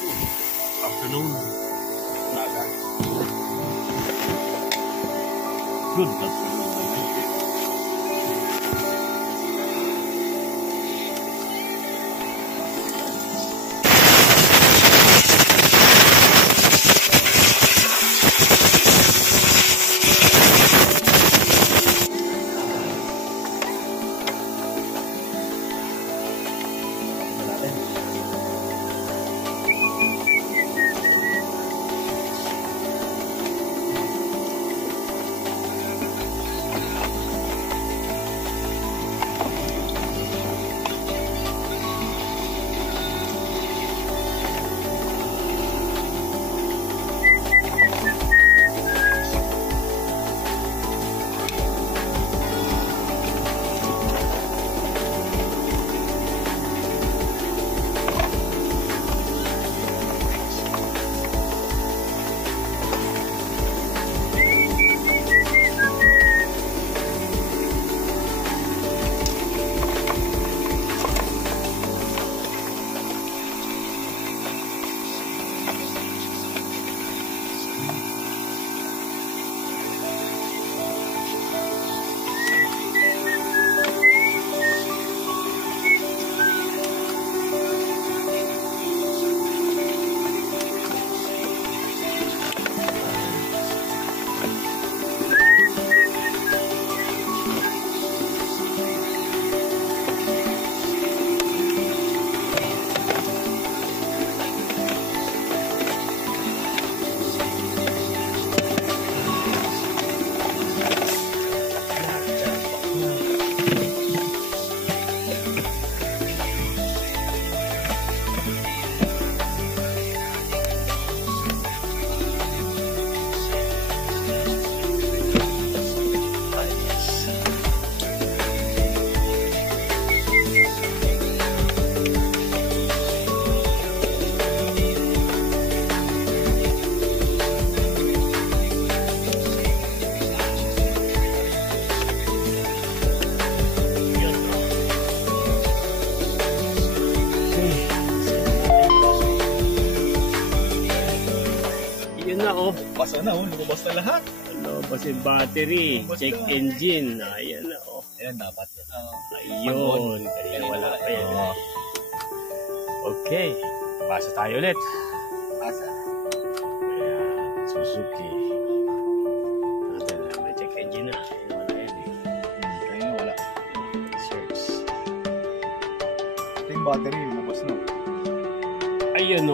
Afternoon. Naga. Good afternoon. Basa na, lumabas na lahat. Lumabas yung battery, check engine. Ayan na, Ayan, dapat yan. Ayun, kanina wala pa yan. Okay, basa tayo ulit. Basa. Ayan, Suzuki. Natin, may check engine na. Wala yan Kaya wala. Search. Ito yung battery, lumabas na. Ayun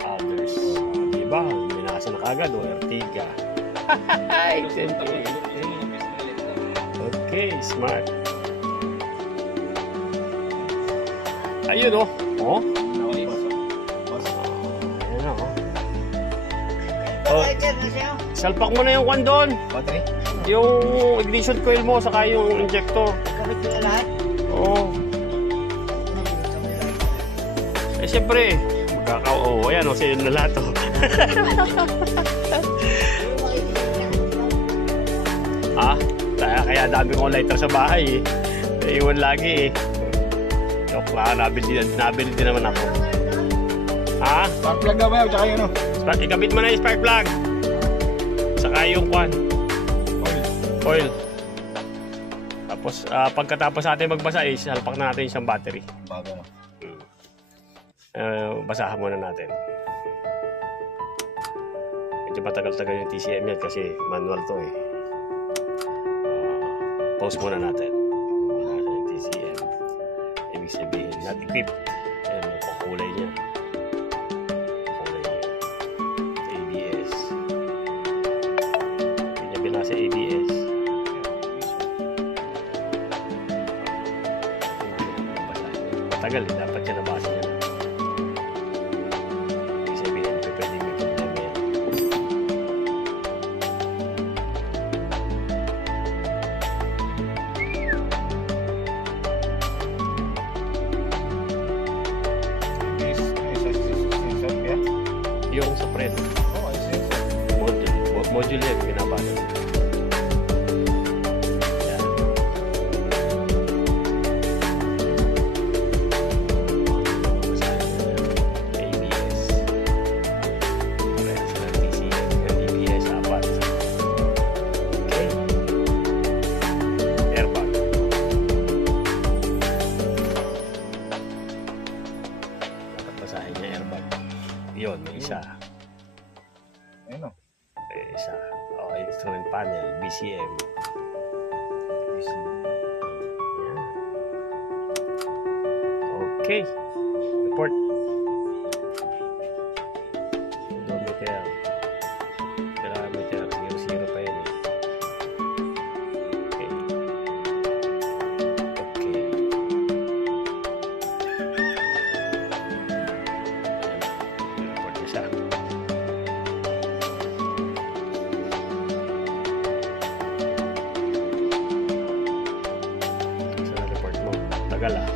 others. Diba? Minasa na kagad Ertiga. Okay, smart. Ayun Ayan salpak mo na yung kwan doon. Battery? Yung ignition coil mo, saka yung injector. Kapit ko na lahat? Oo. Siyempre, ayan sila na lahat kaya dami kong lighter sa bahay iwan lagi joke lang, nabili din naman ako Spark plug na ba yun? Tsaka yun ikabit mo na yung spark plug saka yung kwan oil tapos pagkatapos natin magbasa salpak na natin isang battery bago basahan muna natin. Medyo matagal-tagal yung TCM yan kasi manual to pause muna natin. Yung TCM. Ibig sabihin, not equipped. Ayan yung kulay niya. Kulay niya. ABS. Hindi niya binasa ABS. Matagal dapat siya nabasa niya. Yung sa friend. Module yan, binabasa. Yan. ABS. airbag. Yun, may isa. Ayun o. May isa. Oh, instrument panel, BCM. Yan. Okay. Report. Odometer. Parameter. 0 pa yan eh. Okay. Okay. Report na siya. Sa report mo. Tagal ah.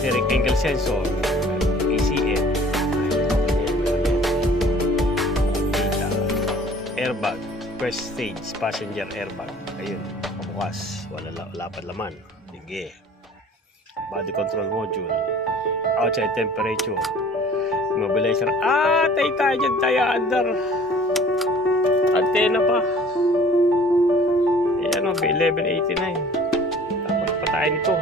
Steering angle sensor, ECM, data, airbag, first stage passenger airbag. Ayun, pabukas, wala pa laman. Sige. Body control module, outside temperature, immobilizer. Tayo dyan tayo under antena pa. Ayan o, 1189. Tapos pa tayo nito.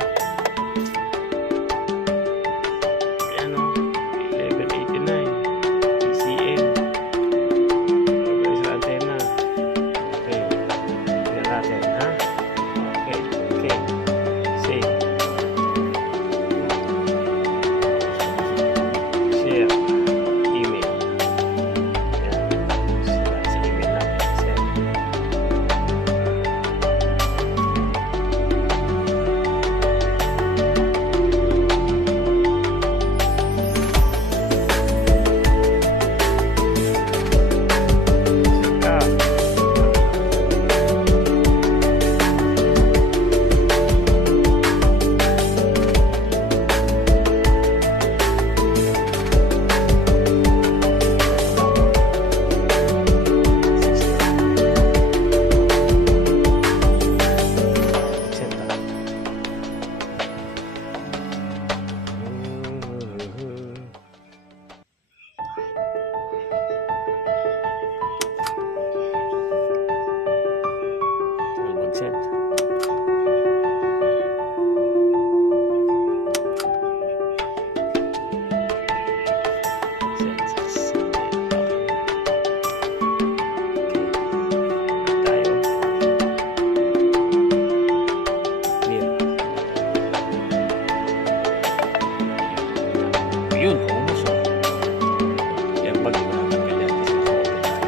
Yun, ubos o. Yan pag nakatanggal yan kasi naka-open tayo.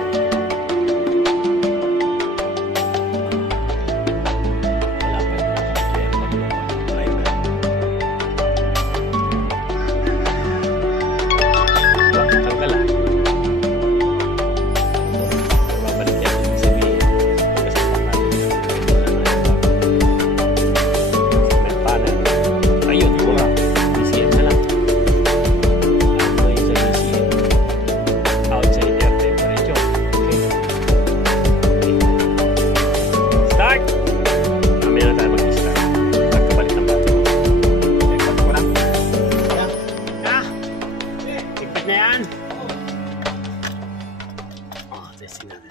Wala pa yung nakatanggal pag driver. Tanggal ah. Babalik yan. Ibig sabihin, kasi may panel. Ayun, mura. BCM na lang. Testing natin.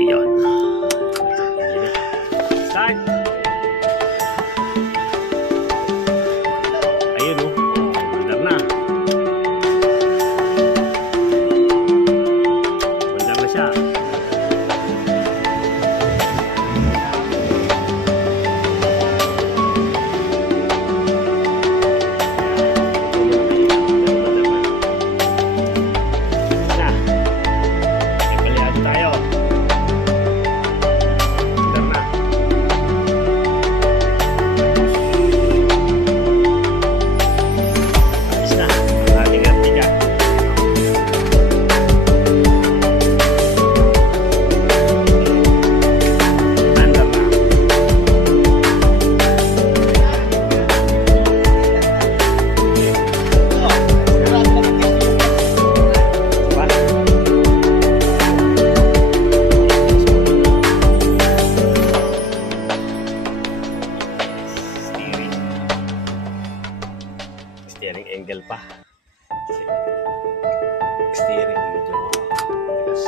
Iyon. Start. Ayun o. Mandar na. Mandar na siya. angle pa. Steering medyo tigas.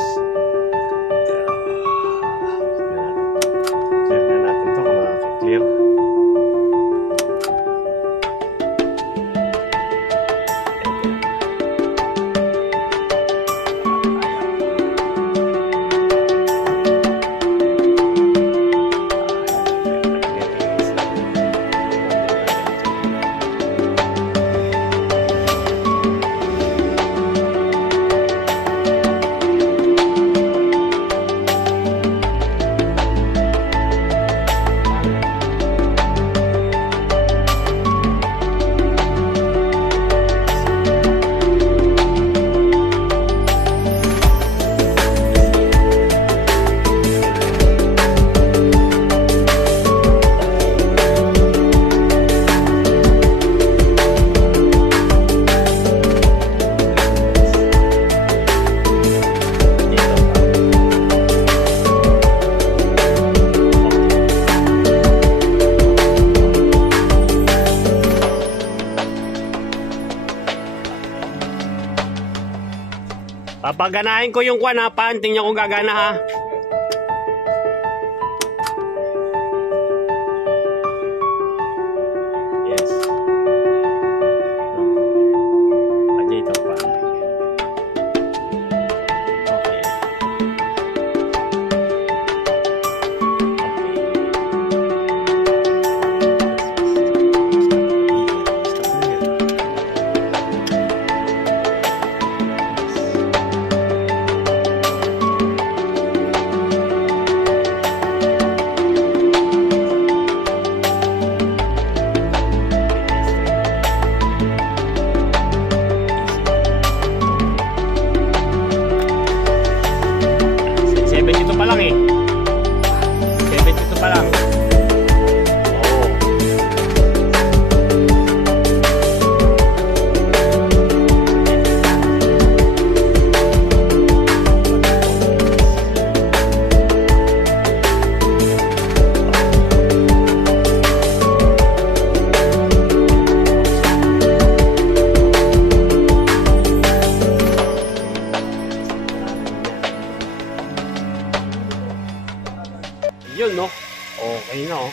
Clear na natin ito kung makaka-clear. Papaganahin ko yung kwan ha, tingnan ko gagana ha. Yes. Ito pa. Okay. Ito pa lang eh. 72 pa lang. Yun no? Okay no?